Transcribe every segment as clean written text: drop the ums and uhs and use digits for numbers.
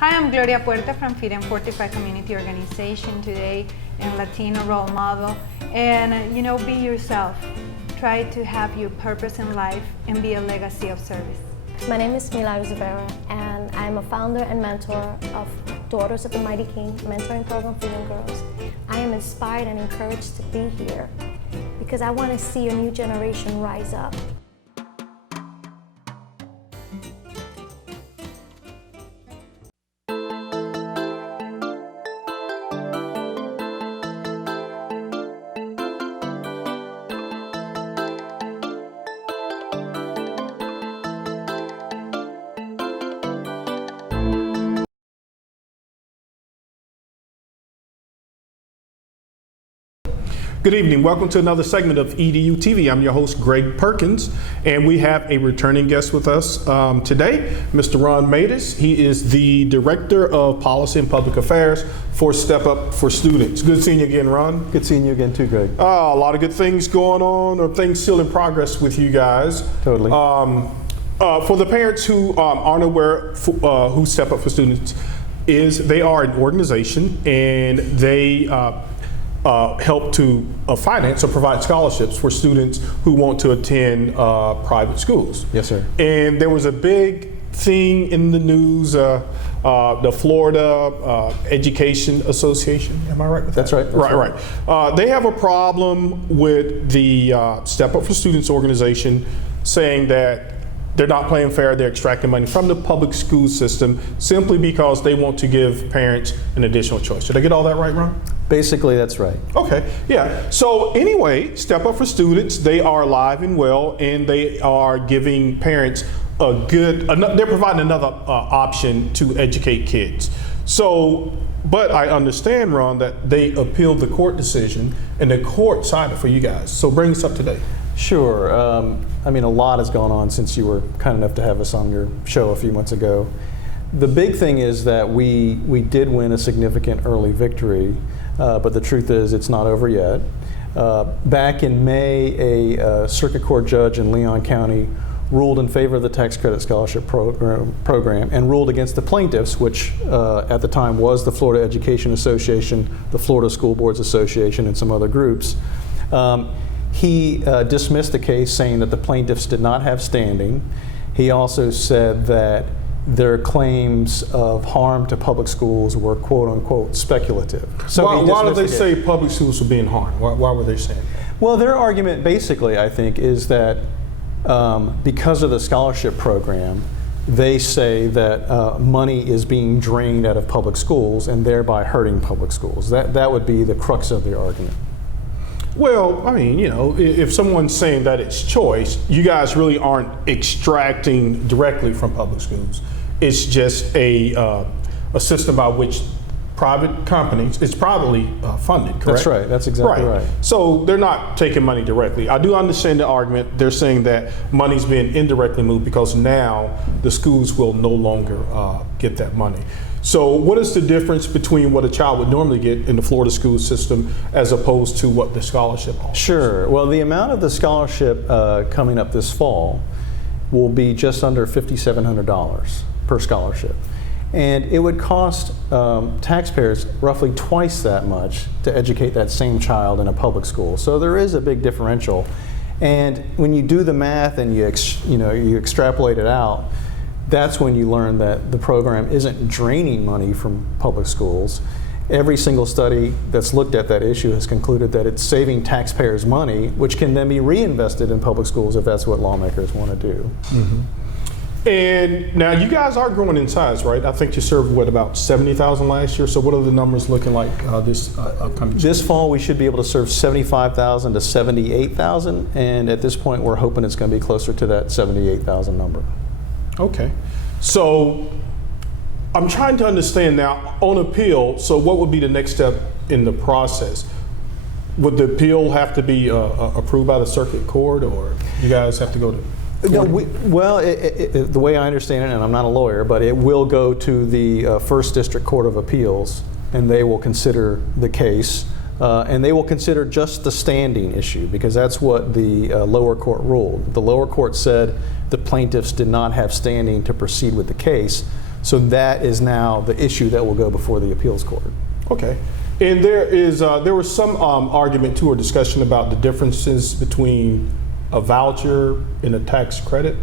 Hi, I'm Gloria Puerta from Freedom Fortified Community Organization, today in Latina role model. And be yourself. Try to have your purpose in life and be a legacy of service. My name is Milagros Rivera, and I'm a founder and mentor of Daughters of the Mighty King mentoring program for young girls. I am inspired and encouraged to be here because I want to see a new generation rise up. Good evening. Welcome to another segment of EduTV. I'm your host, Greg Perkins, and we have a returning guest with us today, Mr. Ron Matus. He is the Director of Policy and Public Affairs for Step Up for Students. Good seeing you again, Ron. Good seeing you again too, Greg. A lot of good things going on, or things still in progress with you guys. Totally. For the parents who aren't aware who Step Up for Students is, they are an organization, and they help to finance or provide scholarships for students who want to attend private schools. Yes, sir. And there was a big thing in the news, the Florida Education Association. Am I right with that? That's right. Right. They have a problem with the Step Up for Students organization, saying that they're not playing fair. They're extracting money from the public school system simply because they want to give parents an additional choice. Did I get all that right, Ron? Basically, that's right. Okay, yeah. So anyway, Step Up for Students, they are alive and well, and they are giving parents they're providing another option to educate kids. So, but I understand, Ron, that they appealed the court decision and the court sided for you guys. So bring us up to date. Sure. I mean, a lot has gone on since you were kind enough to have us on your show a few months ago. The big thing is that we did win a significant early victory, but the truth is it's not over yet. Back in May, a circuit court judge in Leon County ruled in favor of the tax credit scholarship program and ruled against the plaintiffs, which at the time was the Florida Education Association, the Florida School Boards Association, and some other groups. He dismissed the case, saying that the plaintiffs did not have standing. He also said that their claims of harm to public schools were quote unquote speculative. So why did they say public schools were being harmed? Why were they saying that? Well, their argument basically, I think, is that because of the scholarship program, they say that money is being drained out of public schools and thereby hurting public schools. That would be the crux of their argument. Well, I mean, if someone's saying that it's choice, you guys really aren't extracting directly from public schools. It's just a system by which private companies, it's privately funded, correct? That's right. That's exactly right. So they're not taking money directly. I do understand the argument. They're saying that money's being indirectly moved because now the schools will no longer get that money. So what is the difference between what a child would normally get in the Florida school system as opposed to what the scholarship offers? Sure. Well, the amount of the scholarship coming up this fall will be just under $5,700 per scholarship. And it would cost taxpayers roughly twice that much to educate that same child in a public school. So there is a big differential. And when you do the math and you extrapolate it out, that's when you learn that the program isn't draining money from public schools. Every single study that's looked at that issue has concluded that it's saving taxpayers money, which can then be reinvested in public schools if that's what lawmakers want to do. Mm-hmm. And now you guys are growing in size, right? I think you served, about 70,000 last year. So what are the numbers looking like this upcoming year? This fall we should be able to serve 75,000 to 78,000, and at this point we're hoping it's going to be closer to that 78,000 number. Okay, so I'm trying to understand now on appeal. So what would be the next step in the process? Would the appeal have to be approved by the circuit court, or you guys have to go to? No, the way I understand it, and I'm not a lawyer, but it will go to the First District Court of Appeals, and they will consider the case, and they will consider just the standing issue, because that's what the lower court ruled. The lower court said the plaintiffs did not have standing to proceed with the case, So that is now the issue that will go before the appeals court. Okay. And there was some argument too, or discussion about the differences between a voucher and a tax credit.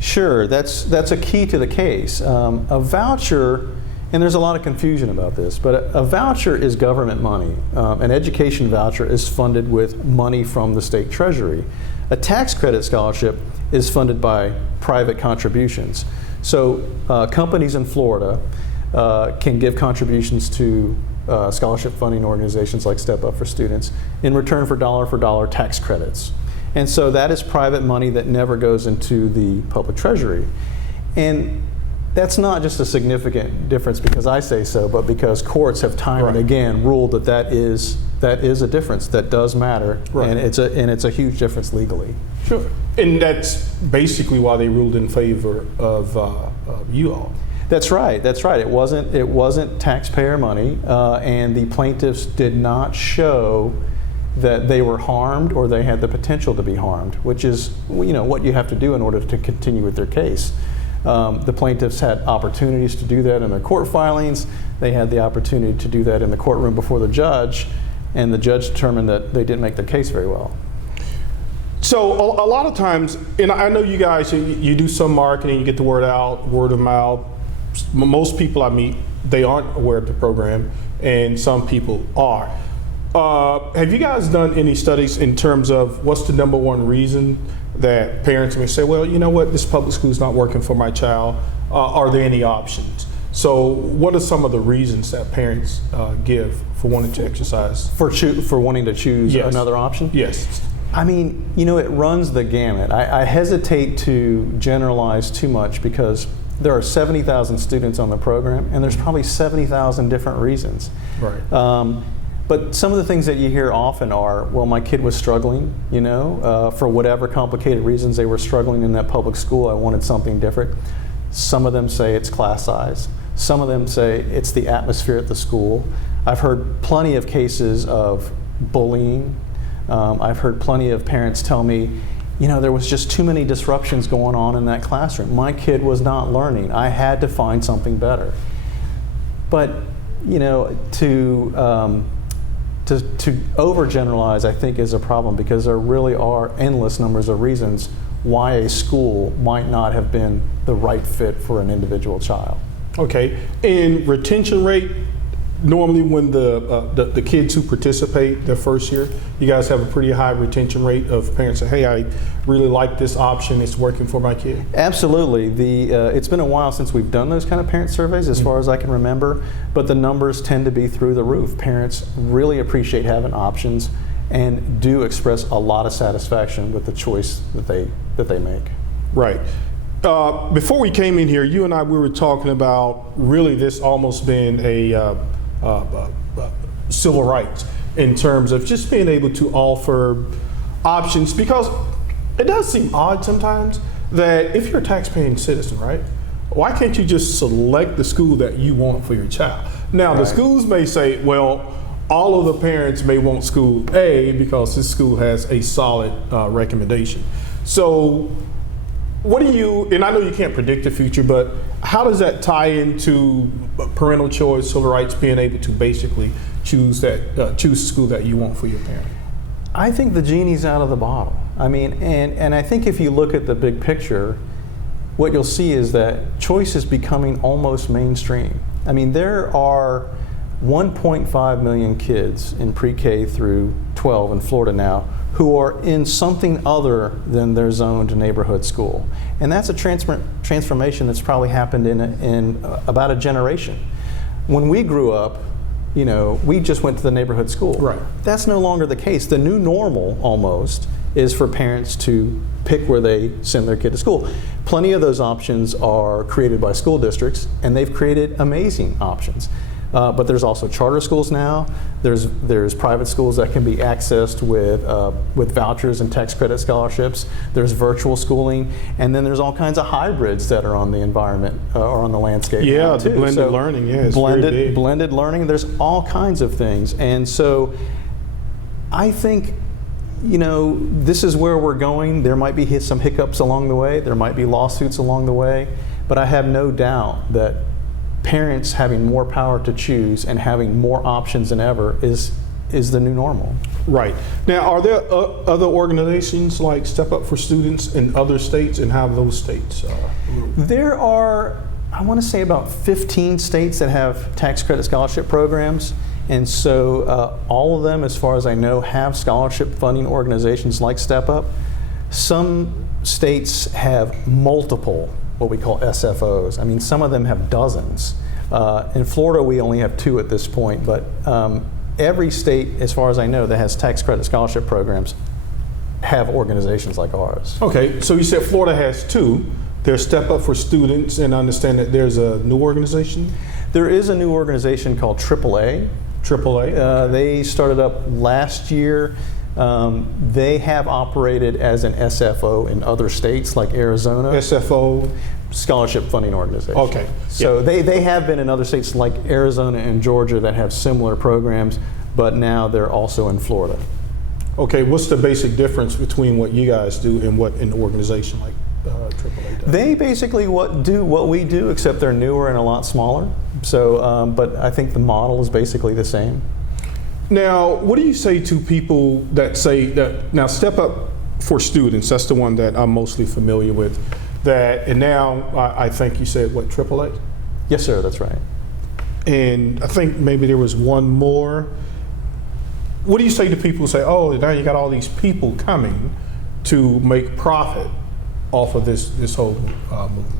Sure, that's a key to the case. A voucher, and there's a lot of confusion about this, but a voucher is government money. An education voucher is funded with money from the state treasury. A tax credit scholarship is funded by private contributions. So companies in Florida can give contributions to scholarship funding organizations like Step Up for Students in return for dollar tax credits. And so that is private money that never goes into the public treasury. And that's not just a significant difference because I say so, but because courts have time and again ruled that is a difference that does matter, and it's a huge difference legally. Sure, and that's basically why they ruled in favor of you all. That's right. That's right. It wasn't taxpayer money, and the plaintiffs did not show that they were harmed or they had the potential to be harmed, which is what you have to do in order to continue with their case. The plaintiffs had opportunities to do that in their court filings. They had the opportunity to do that in the courtroom before the judge, and the judge determined that they didn't make their case very well. So a lot of times, and I know you guys, you do some marketing, you get the word out, word of mouth. Most people I meet, they aren't aware of the program, and some people are. Have you guys done any studies in terms of what's the number one reason that parents may say, well, you know what, this public school is not working for my child? Are there any options? So what are some of the reasons that parents give for wanting to exercise? For wanting to choose another option? Yes. I mean, it runs the gamut. I hesitate to generalize too much because there are 70,000 students on the program, and there's probably 70,000 different reasons. Right. But some of the things that you hear often are, well, my kid was struggling, for whatever complicated reasons they were struggling in that public school, I wanted something different. Some of them say it's class size. Some of them say it's the atmosphere at the school. I've heard plenty of cases of bullying. I've heard plenty of parents tell me, there was just too many disruptions going on in that classroom. My kid was not learning. I had to find something better. But, to overgeneralize, I think, is a problem because there really are endless numbers of reasons why a school might not have been the right fit for an individual child. Okay, and retention rate, normally when the kids who participate their first year, you guys have a pretty high retention rate of parents say, hey, I really like this option, it's working for my kid. Absolutely. It's been a while since we've done those kind of parent surveys as far as I can remember, but the numbers tend to be through the roof. Parents really appreciate having options and do express a lot of satisfaction with the choice that they make. Right. Before we came in here, you and I, we were talking about really this almost being a civil rights in terms of just being able to offer options, because it does seem odd sometimes that if you're a taxpaying citizen, right, why can't you just select the school that you want for your child? Now, the schools may say, well, all of the parents may want school A because this school has a solid recommendation. So what do you, and I know you can't predict the future, but how does that tie into parental choice, civil rights, being able to basically choose the school that you want for your parent? I think the genie's out of the bottle. I mean, and I think if you look at the big picture, what you'll see is that choice is becoming almost mainstream. I mean, there are 1.5 million kids in pre-K through 12 in Florida now who are in something other than their zoned neighborhood school. And that's a transformation that's probably happened in about a generation. When we grew up, we just went to the neighborhood school. Right. That's no longer the case. The new normal almost is for parents to pick where they send their kid to school. Plenty of those options are created by school districts, and they've created amazing options. But there's also charter schools now. There's private schools that can be accessed with vouchers and tax credit scholarships. There's virtual schooling, and then there's all kinds of hybrids that are on the environment or on the landscape. Yeah, now the too. blended learning. Yeah, it's blended learning. There's all kinds of things, and so I think this is where we're going. There might be some hiccups along the way. There might be lawsuits along the way. But I have no doubt that parents having more power to choose and having more options than ever is the new normal. Right. Now, are there other organizations like Step Up for Students in other states, and how have those states? There are, I want to say, about 15 states that have tax credit scholarship programs. And so all of them, as far as I know, have scholarship funding organizations like Step Up. Some states have multiple, what we call SFOs. I mean, some of them have dozens. In Florida, we only have 2 at this point, but every state, as far as I know, that has tax credit scholarship programs have organizations like ours. Okay, so you said Florida has 2. There's Step Up for Students, and I understand that there's a new organization? There is a new organization called AAA. AAA? They started up last year. They have operated as an SFO in other states like Arizona. SFO? Scholarship funding organization. Okay. So they have been in other states like Arizona and Georgia that have similar programs, but now they're also in Florida. Okay, what's the basic difference between what you guys do and what an organization like AAA does? They basically do what we do, except they're newer and a lot smaller. So, but I think the model is basically the same. Now, what do you say to people that say that, now Step Up for Students, that's the one that I'm mostly familiar with, and now I think you said, what, AAA? Yes, sir, that's right. And I think maybe there was one more. What do you say to people who say, oh, now you got all these people coming to make profit off of this whole movement?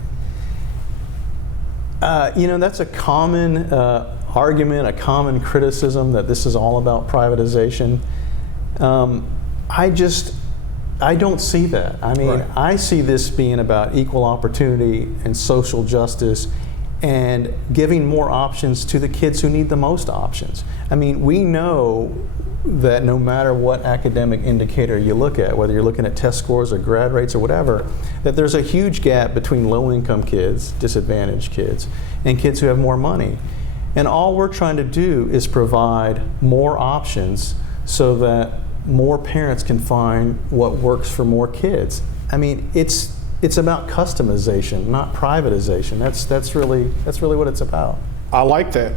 That's a common argument, a common criticism that this is all about privatization. I don't see that. I mean, Right. I see this being about equal opportunity and social justice and giving more options to the kids who need the most options. I mean, we know that no matter what academic indicator you look at, whether you're looking at test scores or grad rates or whatever, that there's a huge gap between low-income kids, disadvantaged kids, and kids who have more money. And all we're trying to do is provide more options so that more parents can find what works for more kids. I mean, it's about customization, not privatization. That's really what it's about. I like that.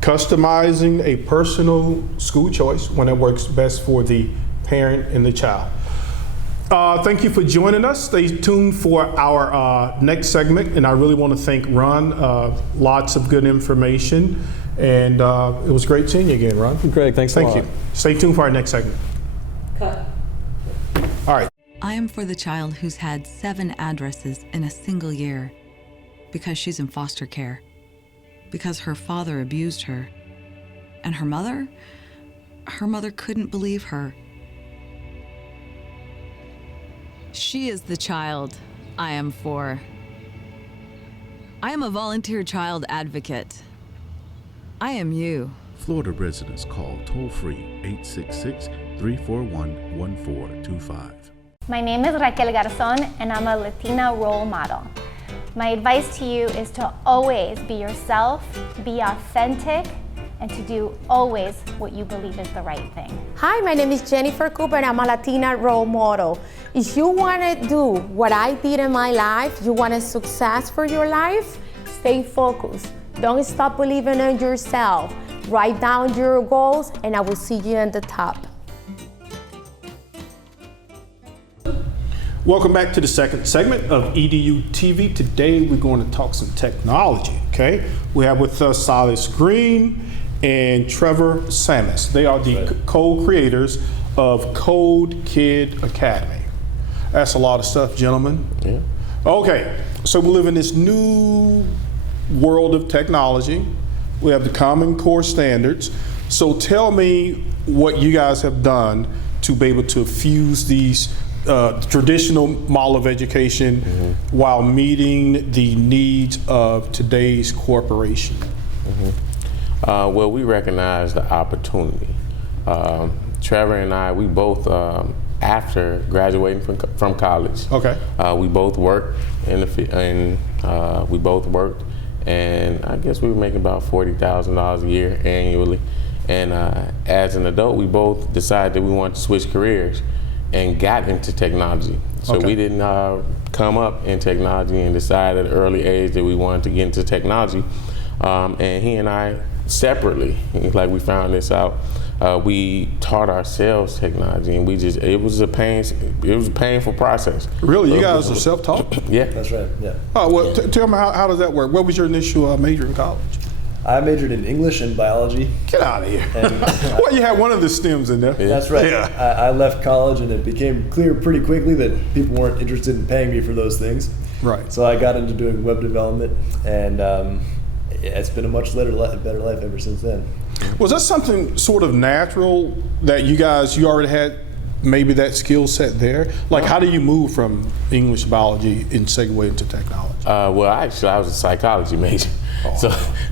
Customizing a personal school choice when it works best for the parent and the child. Thank you for joining us. Stay tuned for our next segment, and I really want to thank Ron. Lots of good information, and it was great seeing you again, Ron. Greg, thanks a lot. Thank you. Stay tuned for our next segment. Cut. All right. I am for the child who's had 7 addresses in a single year because she's in foster care, because her father abused her, and her mother couldn't believe her. She is the child I am for. I am a volunteer child advocate. I am you. Florida residents call toll-free 866-341-1425. My name is Raquel Garzon, and I'm a Latina role model. My advice to you is to always be yourself, be authentic, and to do always what you believe is the right thing. Hi, my name is Jennifer Cooper, and I'm a Latina role model. If you want to do what I did in my life, you want a success for your life, stay focused. Don't stop believing in yourself. Write down your goals, and I will see you at the top. Welcome back to the second segment of EduTV. Today we're going to talk some technology, okay? We have with us Silas Green and Trevor Samus. They are the co-creators of ITKid Academy. That's a lot of stuff, gentlemen. Yeah. Okay, so we live in this new world of technology. We have the Common Core standards. So tell me what you guys have done to be able to fuse these traditional model of education while meeting the needs of today's corporation. Well, we recognize the opportunity. Trevor and I, we both, after graduating from college, Okay. we both worked and I guess we were making about $40,000 a year annually. And as an adult, we both decided that we wanted to switch careers and got into technology. So Okay. we didn't come up in technology and decide at an early age that we wanted to get into technology. And he and I separately, like we found this out, we taught ourselves technology, and it was a painful process. Really, you guys are self-taught? Yeah. That's right, yeah. Oh, well, tell me, how does that work? What was your initial major in college? I majored in English and biology. Get out of here. And Well, you had one of the stems in there. that's right. Yeah. I left college, and it became clear pretty quickly that people weren't interested in paying me for those things. Right. So I got into doing web development, and it's been a much better life ever since then. Was that something sort of natural that you already had maybe that skill set there? Like, how do you move from English biology and segue into technology? Well, actually, I was a psychology major. Oh.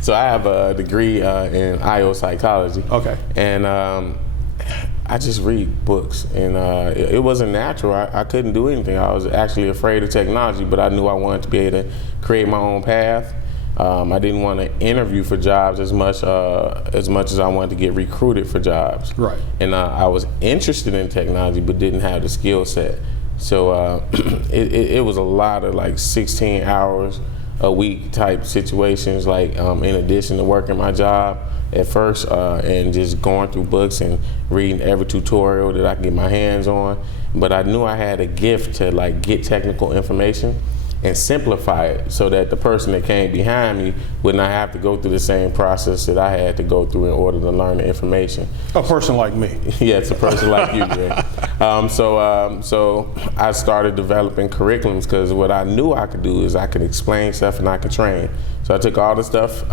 So I have a degree in IO psychology. Okay. And I just read books, and it wasn't natural. I couldn't do anything. I was actually afraid of technology, but I knew I wanted to be able to create my own path. I didn't want to interview for jobs as much as I wanted to get recruited for jobs. Right. And I was interested in technology, but didn't have the skill set. So it was a lot of like 16 hours a week type situations, like in addition to working my job at first, and just going through books and reading every tutorial that I could get my hands on. But I knew I had a gift to like get technical information and simplify it so that the person that came behind me would not have to go through the same process that I had to go through in order to learn the information. A person like me. Yeah, it's a person like you, Jay. So I started developing curriculums because what I knew I could do is I could explain stuff and I could train. So I took all the stuff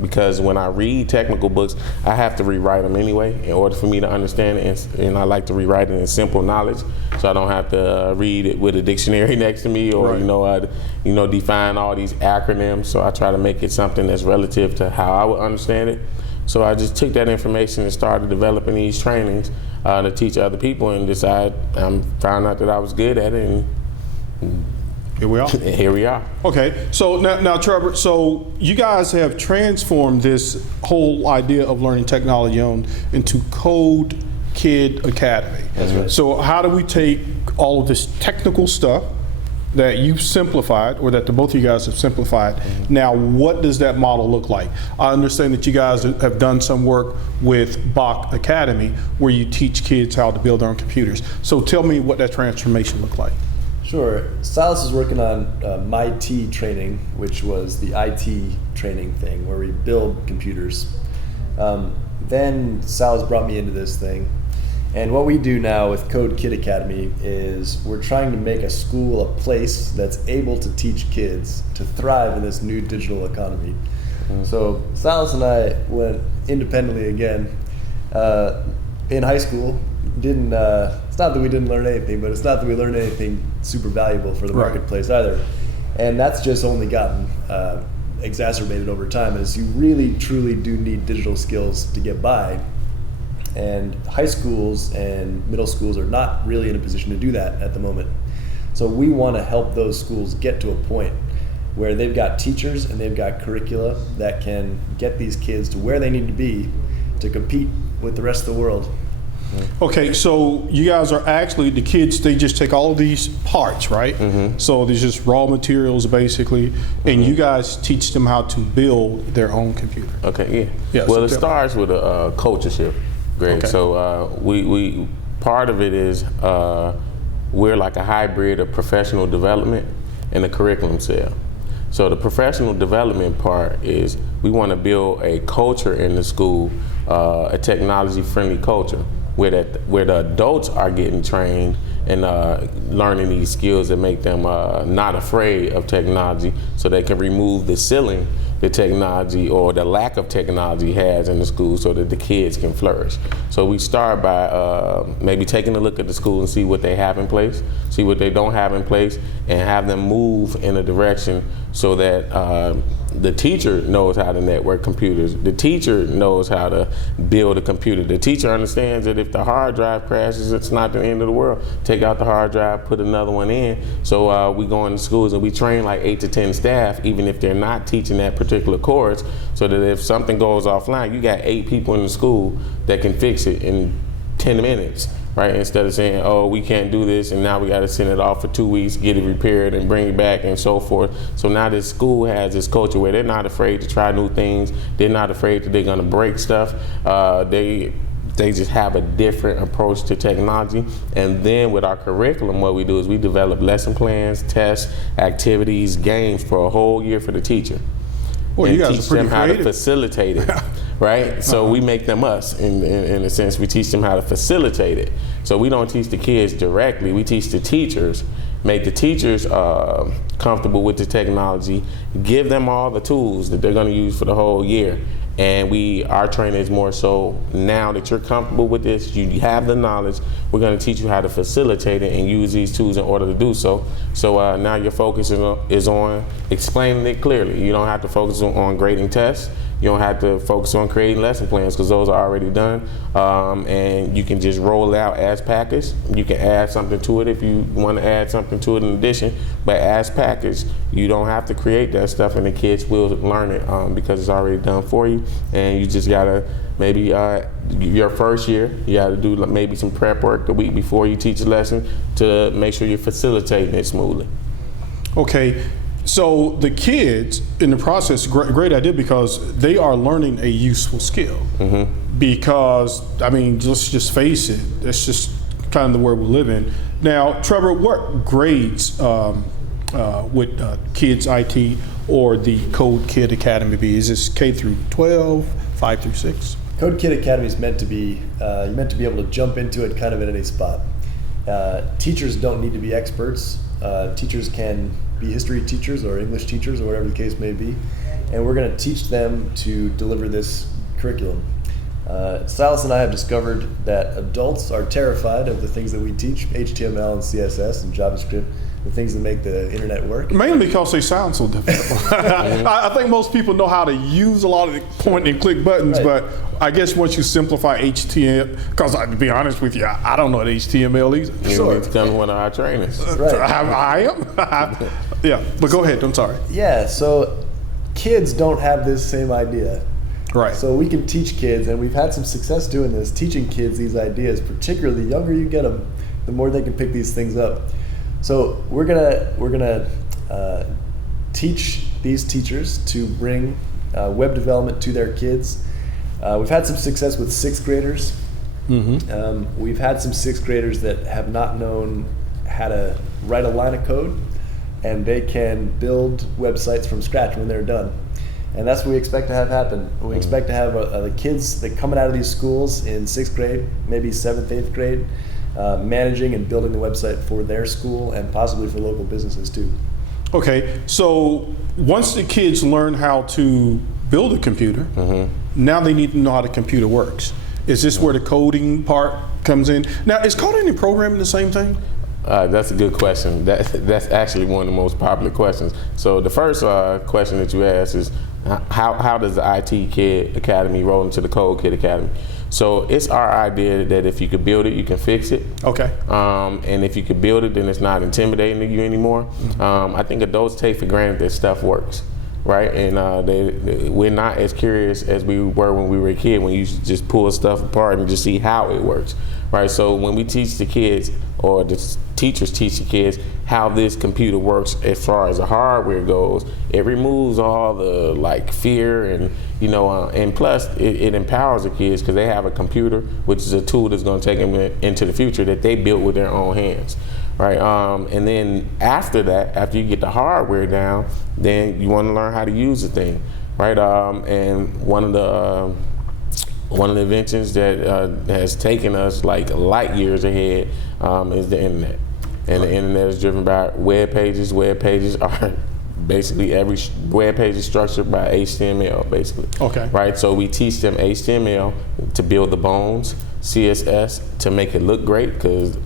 because when I read technical books, I have to rewrite them anyway in order for me to understand it, and I like to rewrite it in simple knowledge, so I don't have to read it with a dictionary next to me or Right. define all these acronyms. So I try to make it something that's relative to how I would understand it. So I just took that information and started developing these trainings to teach other people, and found out that I was good at it, and Here we are. here we are. Okay, so now Trevor, so you guys have transformed this whole idea of learning technology into EduTV10 Academy. That's right. So how do we take all of this technical stuff that you've simplified, or that the both of you guys have simplified? Now, what does that model look like? I understand that you guys have done some work with Bach Academy where you teach kids how to build their own computers. So tell me what that transformation looked like. Sure. Silas is working on My T training, which was the IT training thing where we build computers. Then Silas brought me into this thing. And what we do now with EduTV10 Academy is we're trying to make a school a place that's able to teach kids to thrive in this new digital economy. So Silas and I went independently again in high school. It's not that we didn't learn anything, but it's not that we learned anything super valuable for the Right. marketplace either. And that's just only gotten exacerbated over time, as you really truly do need digital skills to get by. And high schools and middle schools are not really in a position to do that at the moment. So we want to help those schools get to a point where they've got teachers and they've got curricula that can get these kids to where they need to be to compete with the rest of the world. Okay, so you guys are actually, the kids, they just take all of these parts, right? So there's just raw materials basically, and you guys teach them how to build their own computer. Okay, yeah. Yeah, Well, so it tell- starts with a cultureship, Greg. Okay. So we part of it is we're like a hybrid of professional development and a curriculum cell. So the professional development part is we want to build a culture in the school, a technology-friendly culture, where the adults are getting trained and learning these skills that make them not afraid of technology, so they can remove the ceiling that technology or the lack of technology has in the school, so that the kids can flourish. So we start by maybe taking a look at the school and see what they have in place, see what they don't have in place, and have them move in a direction so that the teacher knows how to network computers. The teacher knows how to build a computer. The teacher understands that if the hard drive crashes, it's not the end of the world. Take out the hard drive, put another one in. So we go into schools and we train like 8 to 10 staff, even if they're not teaching that particular course, so that if something goes offline, you got 8 people in the school that can fix it in 10 minutes right? Instead of saying, oh, we can't do this, and now we got to send it off for 2 weeks, get it repaired, and bring it back, and so forth. So now this school has this culture where they're not afraid to try new things. They're not afraid that they're going to break stuff. They just have a different approach to technology. And then with our curriculum, what we do is we develop lesson plans, tests, activities, games for a whole year for the teacher. Well, and you guys teach are pretty them how creative. to facilitate it, right? So we make them us, in a sense. We teach them how to facilitate it. So we don't teach the kids directly. We teach the teachers, make the teachers comfortable with the technology, give them all the tools that they're going to use for the whole year. And our training is more so, now that you're comfortable with this, you have the knowledge, we're going to teach you how to facilitate it and use these tools in order to do so. So now your focus is on explaining it clearly. You don't have to focus on grading tests. You don't have to focus on creating lesson plans because those are already done. And you can just roll it out as packaged. You can add something to it if you want to add something to it in addition. But as packaged, you don't have to create that stuff, and the kids will learn it because it's already done for you. And you just gotta maybe your first year, you gotta do maybe some prep work the week before you teach a lesson to make sure you're facilitating it smoothly. Okay, so the kids in the process, great idea, because they are learning a useful skill. Because, I mean, let's just face it, that's just kind of the world we live in. Now, Trevor, what grades would Kids IT or the EduTV10 Academy be? Is this K through 12, 5 through 6? EduTV10 Academy is meant to be able to jump into it kind of at any spot. Teachers don't need to be experts. Teachers can be history teachers or English teachers or whatever the case may be, and we're going to teach them to deliver this curriculum. Silas and I have discovered that adults are terrified of the things that we teach, HTML and CSS and JavaScript, the things that make the internet work. Mainly because they sound so difficult. I think most people know how to use a lot of the point and click buttons, Right. but I guess once you simplify HTML, because to be honest with you, I don't know what HTML either. You need to come to one of our trainers. Right. I am? Yeah, but go ahead, I'm sorry. Yeah, so kids don't have this same idea. Right. So we can teach kids, and we've had some success doing this, teaching kids these ideas. Particularly the younger you get them, the more they can pick these things up. So we're gonna teach these teachers to bring web development to their kids. We've had some success with 6th graders. We've had some 6th graders that have not known how to write a line of code, and they can build websites from scratch when they're done. And that's what we expect to have happen. We expect to have the kids that coming out of these schools in 6th grade, maybe 7th, 8th grade, managing and building the website for their school and possibly for local businesses too. Okay, so once the kids learn how to build a computer, now they need to know how the computer works. Is this where the coding part comes in? Now, is coding and programming the same thing? That's a good question. That's actually one of the most popular questions. So the first question that you asked is, how does the ITKid Academy roll into the EduTV10 Academy? So it's our idea that if you could build it, you can fix it. Okay. And if you could build it, then it's not intimidating to you anymore. I think adults take for granted that stuff works, right? And we're not as curious as we were when we were a kid, when you just pull stuff apart and just see how it works, right? So when we teach the kids, or the teachers teach the kids how this computer works as far as the hardware goes, it removes all the fear and and plus it empowers the kids because they have a computer, which is a tool that's going to take them into the future that they built with their own hands, right? And then after that, after you get the hardware down, then you want to learn how to use the thing, right? And one of the inventions that has taken us light years ahead is the internet. And the internet is driven by web pages. Web pages are basically, every web page is structured by HTML, basically. Okay. Right? So we teach them HTML to build the bones, CSS to make it look great, because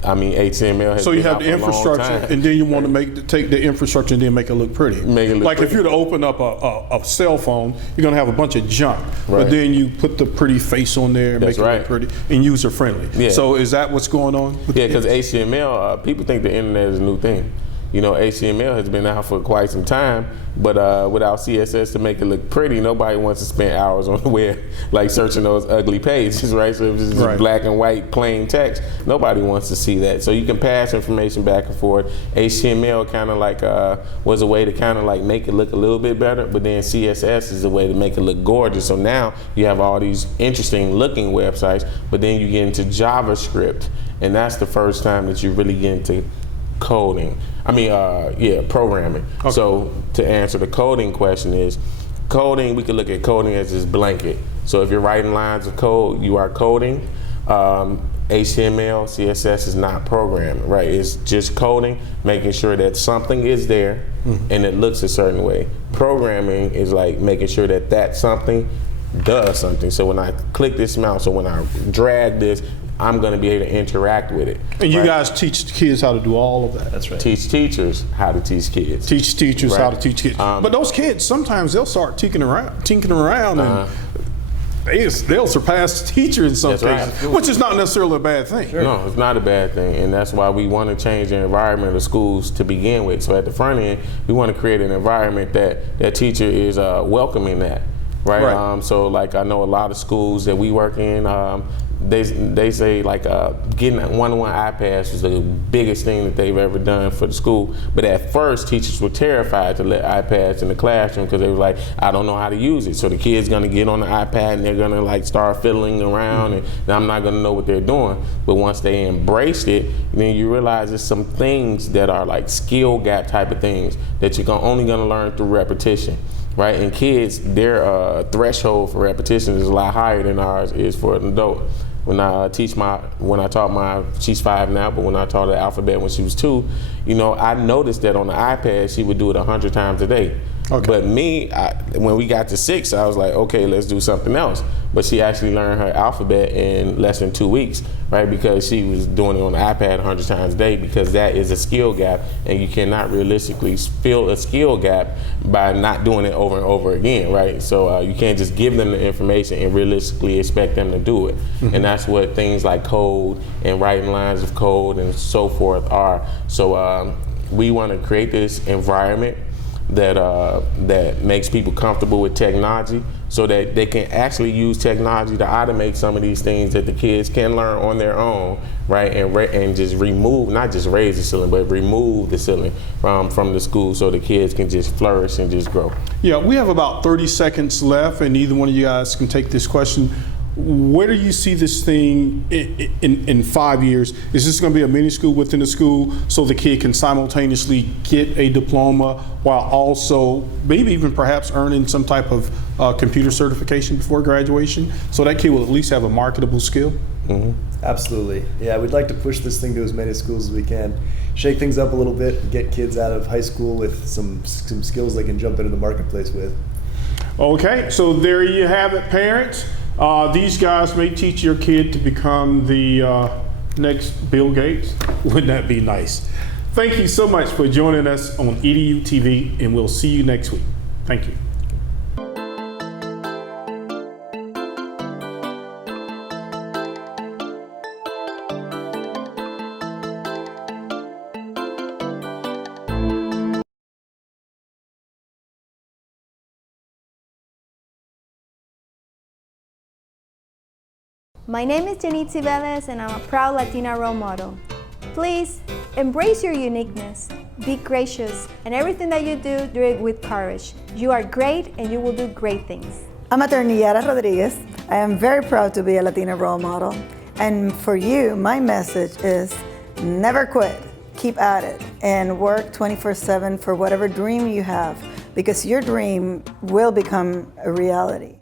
HTML has So you been have out the for a long infrastructure, time. and then you want to take the infrastructure and then make it look pretty. Make it look like pretty. if you were to open up a cell phone, you're going to have a bunch of junk, Right. but then you put the pretty face on there, That's make it right. look pretty, and user friendly. Yeah. So is that what's going on? Yeah, because HTML, people think the internet is a new thing. You know, HTML has been out for quite some time, but without CSS to make it look pretty, nobody wants to spend hours on the web like searching those ugly pages, right? So if it's just black and white plain text, nobody wants to see that. So you can pass information back and forth. HTML kind of like was a way to kind of like make it look a little bit better, but then CSS is a way to make it look gorgeous. So now you have all these interesting looking websites, but then you get into JavaScript, and that's the first time that you really get into coding. Programming. Okay. So to answer the coding question is, coding, we can look at coding as this blanket. So if you're writing lines of code, you are coding. HTML, CSS is not programming, right? It's just coding, making sure that something is there and it looks a certain way. Programming is like making sure that that something does something. So when I click this mouse or when I drag this, I'm going to be able to interact with it. And you guys teach kids how to do all of that. That's right. Teach teachers how to teach kids. Teach teachers how to teach kids. But those kids, sometimes they'll start tinkering around and they'll surpass the teacher in some cases, which is not necessarily a bad thing. Sure. No, it's not a bad thing, and that's why we want to change the environment of schools to begin with. So at the front end, we want to create an environment that teacher is welcoming that, right? So like I know a lot of schools that we work in, they say like getting one-on-one iPads was the biggest thing that they've ever done for the school. But at first, teachers were terrified to let iPads in the classroom because they were like, I don't know how to use it. So the kid's gonna get on the iPad and they're gonna like start fiddling around, and I'm not gonna know what they're doing. But once they embraced it, then you realize there's some things that are like skill gap type of things that you're only gonna learn through repetition. Right, and kids, their threshold for repetition is a lot higher than ours is for an adult. When I she's 5 now, but when I taught her the alphabet when she was 2, you know, I noticed that on the iPad she would do it 100 times a day. Okay. But me, when we got to 6, I was like, okay, let's do something else. But she actually learned her alphabet in less than 2 weeks, right? Because she was doing it on the iPad 100 times a day, because that is a skill gap, and you cannot realistically fill a skill gap by not doing it over and over again, right? So you can't just give them the information and realistically expect them to do it. And that's what things like code and writing lines of code and so forth are. So we want to create this environment that makes people comfortable with technology, so that they can actually use technology to automate some of these things that the kids can learn on their own, right? And just remove, not just raise the ceiling, but remove the ceiling from the school, so the kids can just flourish and just grow. Yeah, we have about 30 seconds left, and either one of you guys can take this question. Where do you see this thing in 5 years? Is this going to be a mini school within a school, so the kid can simultaneously get a diploma while also maybe even perhaps earning some type of computer certification before graduation, so that kid will at least have a marketable skill? Absolutely. Yeah, we'd like to push this thing to as many schools as we can. Shake things up a little bit, get kids out of high school with some skills they can jump into the marketplace with. Okay, so there you have it, parents. These guys may teach your kid to become the next Bill Gates. Wouldn't that be nice? Thank you so much for joining us on EDU TV, and we'll see you next week. Thank you. My name is Janitzi Velez, and I'm a proud Latina role model. Please embrace your uniqueness, be gracious, and everything that you do it with courage. You are great, and you will do great things. I'm attorney Yara Rodriguez. I am very proud to be a Latina role model. And for you, my message is never quit, keep at it, and work 24/7 for whatever dream you have, because your dream will become a reality.